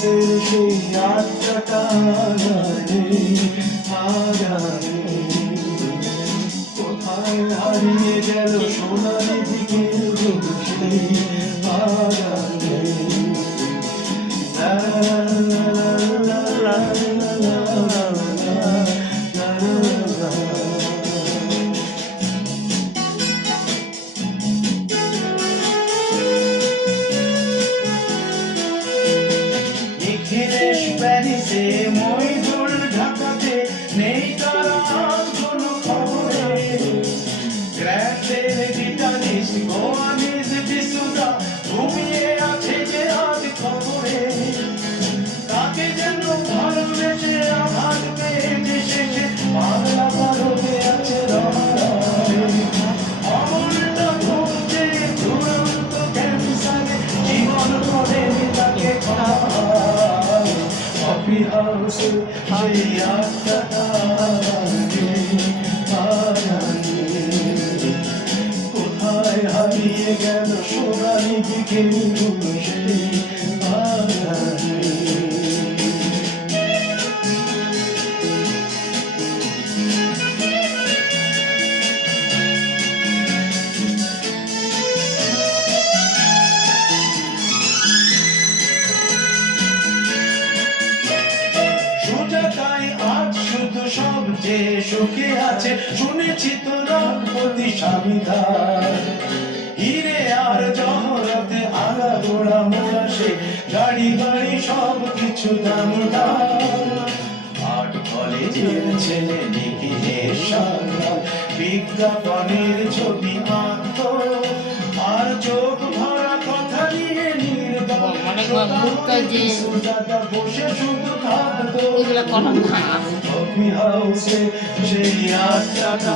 সেই আত্মাটা কোথায় হারিয়ে গেল সোনালি দিকে সেই বাগানে প্যারিসে মইদুল ঢাকাতে নেই তারা কোনো খবরে গ্র্যান্ডের গিটারিস্ট গোয়ানিজ বিসুদা ঘুমিয়ে আছে যে আজ খবরে তাকে যেন ভালোবেসে আঘাত পেয়েছে শেষে বাংলা ভারতে আছে অমলটা ঘুমছে দুরন্ত ক্যান্সারে জীবন করে তাকে কফি হাউসে সেই আত্মাটা কোথায় হারিয়ে গেল সোনালি দিকে সেই বাগানে সব যে সুখে আছে শুনেছি তোরা প্রতি স্বামীধার হিরে আর জহরতে আগা গোড়া মোড়া সে গাড়ি বাড়ি সব কিছু দামদার আর্ট কলেজের ছেলে নিখিলের সারা বিজ্ঞাপনের ছবি আঁকত আর চোখ ভরা কথা নিয়ে বসে শুধু থাকতো কফি হাউসে সেই আড্ডাটা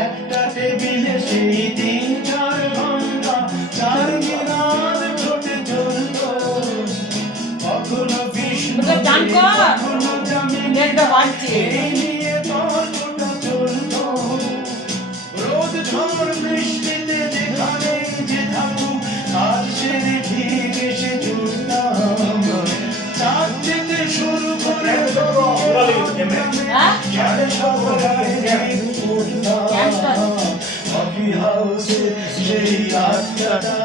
একটা টেবিলে সেই 3-4 ঘন্টা চার গিলাস ঘটে চলত কখনো বিষ্ণু কখনো জামিনে নিয়ে তর্কটা চলত রোদ ঝড় বৃষ্টিতে যেখানে যে থাকুক কাজ সেরে ঠিক এসে জুটতাম চাঁদ যেতে শুরু করে কফি হাউসে সেই আড্ডাটা